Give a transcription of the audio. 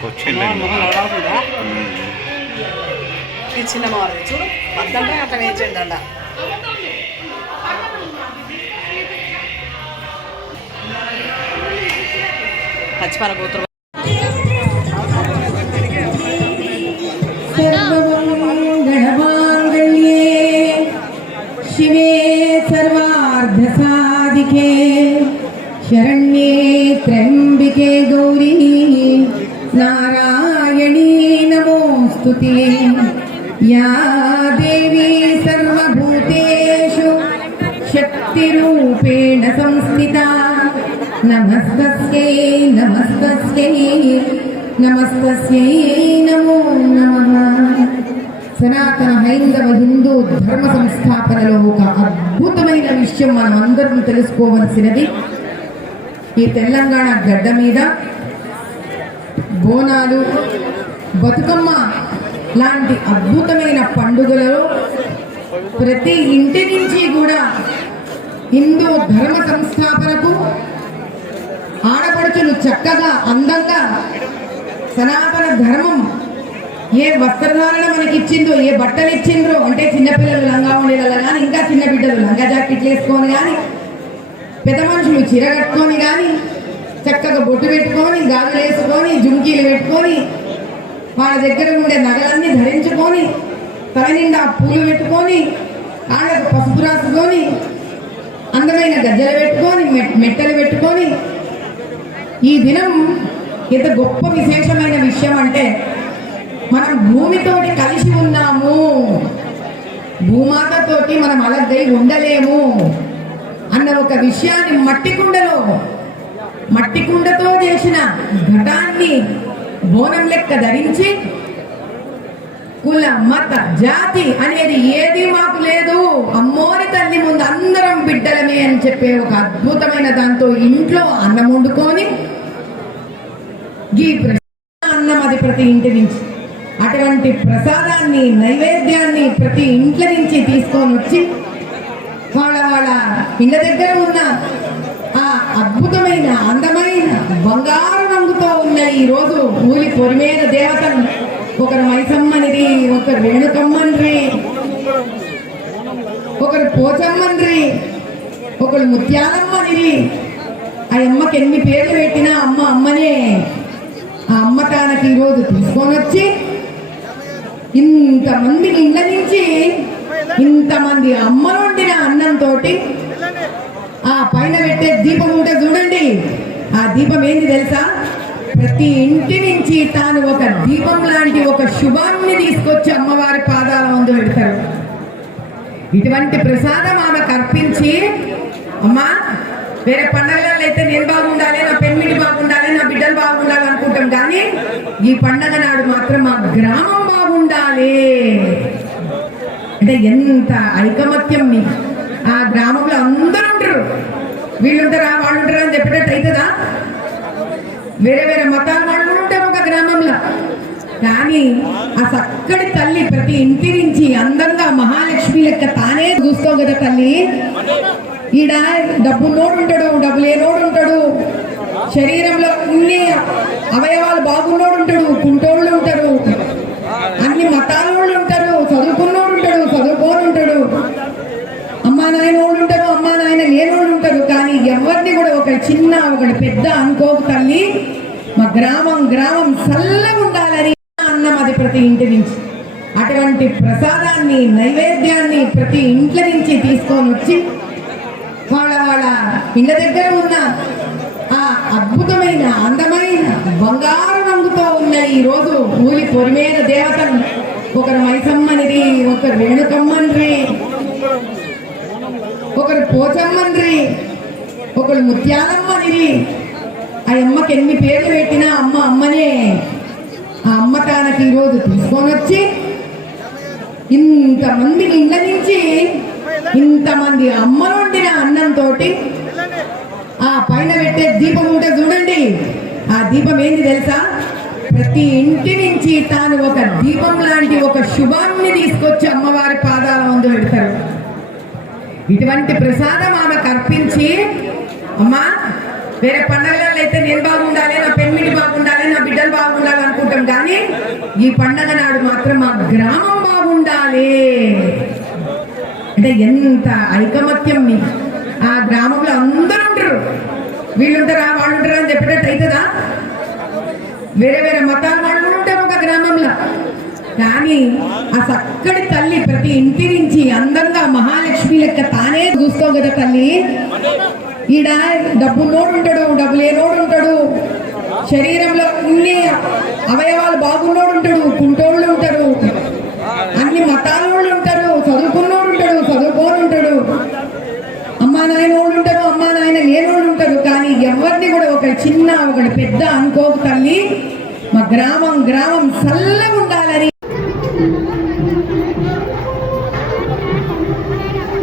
చిన్న మారు చూడు పద్దంటే అట్లా వేయించండి అండ పచ్చిపాల కూతురు शिवे सर्वार्धसाधिके शरण्ये त्र्यंबिके गौरी नारायणी नमोस्तुते या देवी सर्वभूतेषु शक्तिरूपेण संस्थिता नमस्तस्यै नमस्तस्यै नमस्तस्यै नमो नमः। సనాతన హైందవ హిందూ ధర్మ సంస్థాపనలో ఒక అద్భుతమైన విషయం మనం అందరం తెలుసుకోవలసినది. ఈ తెలంగాణ గడ్డ మీద బోనాలు, బతుకమ్మ లాంటి అద్భుతమైన పండుగలలో ప్రతి ఇంటి నుంచి కూడా హిందూ ధర్మ సంస్థాపనకు ఆడపడుచులు చక్కగా అందంగా సనాతన ధర్మం ఏ వస్త్రధారణ మనకి ఇచ్చిందో, ఏ బట్టలు ఇచ్చిండ్రో, అంటే చిన్నపిల్లలు లంగా ఉండేలా కానీ, ఇంకా చిన్న బిడ్డలు లంగా జాకెట్లు వేసుకొని కానీ, పెద్ద మనుషులు చీర కట్టుకొని కానీ, చక్కగా బొట్టు పెట్టుకొని, గాజులు వేసుకొని, జుంకీలు పెట్టుకొని, వాళ్ళ దగ్గర ఉండే నగలన్నీ ధరించుకొని, తల నిండా పూలు పెట్టుకొని, కాళ్ళకు పసుపు రాసుకొని, అందమైన గజ్జలు పెట్టుకొని, మెట్టలు పెట్టుకొని, ఈ దినం ఎంత గొప్ప విశేషమైన విషయం అంటే మనం భూమితోటి కలిసి ఉన్నాము, భూమాతతోటి మనం అలగ్గై ఉండలేము అన్న ఒక విషయాన్ని మట్టి కుండతో చేసిన ఘటాన్ని బోనం లెక్క ధరించి కుల మత జాతి అనేది ఏది మాకు లేదు, అమ్మోని తల్లి ముందు అందరం బిడ్డలమే అని చెప్పే ఒక అద్భుతమైన దాంతో ఇంట్లో అన్నం వండుకొని అన్నం అది ప్రతి ఇంటి నుంచి అటువంటి ప్రసాదాన్ని నైవేద్యాన్ని ప్రతి ఇంట్ల నుంచి తీసుకొని వచ్చి వాళ్ళ ఇళ్ళ దగ్గర ఉన్న ఆ అద్భుతమైన అందమైన బంగారు రంగుతో ఉన్న ఈ రోజు ఊరి పొరిమేద దేవతను ఒకరు మైసమ్మనిది, ఒకరు రేణుకమ్మన్రి, ఒకరు పోచమ్మన్రి, ఒకరు ముత్యాలమ్మనిది. ఆ అమ్మకి ఎన్ని పేర్లు పెట్టినా అమ్మ అమ్మనే. ఆ అమ్మ తానకి ఈరోజు తీసుకొని వచ్చి ఇంతమంది ఇళ్ళ నుంచి ఇంతమంది అమ్మలు వండిన అన్నంతో ఆ పైన పెట్టే దీపం ఉంటే చూడండి, ఆ దీపం ఏంది తెలుసా? ప్రతి ఇంటి నుంచి తాను ఒక దీపం లాంటి ఒక శుభాన్ని తీసుకొచ్చి అమ్మవారి పాదాల ముందు పెడతారు. ఇటువంటి ప్రసాదం ఆమెకు అర్పించి, అమ్మా వేరే పండుగలలో అయితే నేను బాగుండాలి, నా పెన్మిటి బాగుండాలి, నా బిడ్డలు బాగుండాలి అనుకుంటాం, కానీ ఈ పండగ నాడు మాత్రం మా గ్రామం బాగుండాలి అంటే ఎంత ఐకమత్యం. ఆ గ్రామంలో అందరూ ఉంటారు, వీళ్ళు ఉంటారా వాళ్ళు ఉంటారా అని చెప్పేటట్టు అవుతుందా? వేరే వేరే మతాలు వాళ్ళు ఉంటారు ఒక గ్రామంలో, కానీ ఆ చక్కటి తల్లి ప్రతి ఇంటి నుంచి అందంగా మహాలక్ష్మి లెక్క తానే చూస్తావు కదా తల్లి. ఈడ డబ్బు నోడు ఉంటాడు, డబ్బు లేనోడు ఉంటాడు, శరీరంలో అన్ని అవయవాలు బాగున్నోడు ఉంటాడు, కుంటోళ్ళు ఉంటారు, అన్ని మతాలోళ్ళు ఉంటారు, చదువుకున్నోడు ఉంటాడు, చదువుకోని ఉంటాడు, అమ్మా నాయనోళ్ళు ఉంటారు, అమ్మా నాయన లేనోళ్ళు ఉంటారు. కానీ ఎవరిని కూడా ఒక చిన్న ఒకటి పెద్ద అనుకోకు తల్లి. మా గ్రామం చల్లగా ఉండాలని అన్నం అది ప్రతి ఇంటి నుంచి. అటువంటి ప్రసాదాన్ని నైవేద్యాన్ని ప్రతి ఇంట్ల నుంచి తీసుకొని వచ్చి వాళ్ళ ఇళ్ళ దగ్గర ఉన్న ఆ అద్భుతమైన అందమైన బంగారు రంగుతో ఉన్న ఈ రోజు ఊరి పొరిమేద దేవతను ఒకరు మైసమ్మనిది, ఒకరు రేణుకమ్మన్రి, ఒకరు పోచమ్మన్రి, ఒకరు ముత్యాలమ్మనిది. ఆ అమ్మకి ఎన్ని పేర్లు పెట్టినా అమ్మ అమ్మనే. ఆ అమ్మ తానకి ఈరోజు తీసుకొని వచ్చి ఇంతమంది ఇళ్ళ నుంచి ఇంతమంది అమ్మలు వండిన అన్నంతో ఆ పైన పెట్టే దీపం ఉంటే చూడండి, ఆ దీపం ఏంది తెలుసా? ప్రతి ఇంటి నుంచి తాను ఒక దీపం లాంటి ఒక శుభాన్ని తీసుకొచ్చి అమ్మవారి పాదాల ముందు పెడతారు. ఇటువంటి ప్రసాదం ఆమెకు అర్పించి, అమ్మా వేరే పండుగలలో అయితే నేను బాగుండాలి, నా పెన్మిటి బాగుండాలి, నా బిడ్డలు బాగుండాలి చేసుకుంటాం కానీ ఈ పండగ నాడు మాత్రం మా గ్రామం బాగుండాలి అంటే ఎంత ఐకమత్యం ఆ గ్రామంలో అందరూ ఉంటారు. వీళ్ళు ఉంటారా వాళ్ళు ఉంటారా అని చెప్పేటట్టు అవుతుందా? వేరే వేరే మతాల వాళ్ళు ఉంటారు ఒక గ్రామంలో. కానీ ఆ చక్కటి తల్లి ప్రతి ఇంటి నుంచి అందంగా మహాలక్ష్మి లెక్క తానే చూస్తావు కదా తల్లి. ఈడ డబ్బు నోడు ఉంటాడు, డబ్బు లేనోడు ఉంటాడు, శరీరంలో అన్ని అవయవాలు బాగున్నోడు ఉంటాడు, కుంటోళ్ళు ఉంటారు, అన్ని మతాల వాళ్ళు ఉంటారు, చదువుకున్నోడు ఉంటాడు, చదువుకోని ఉంటాడు, అమ్మా నాయన వాళ్ళు ఉంటారు, అమ్మా నాయన లేనోళ్ళు ఉంటారు. కానీ ఎవరిని కూడా ఒకటి చిన్న ఒకటి పెద్ద అనుకోకు తల్లి. మా గ్రామం చల్లగా ఉండాలని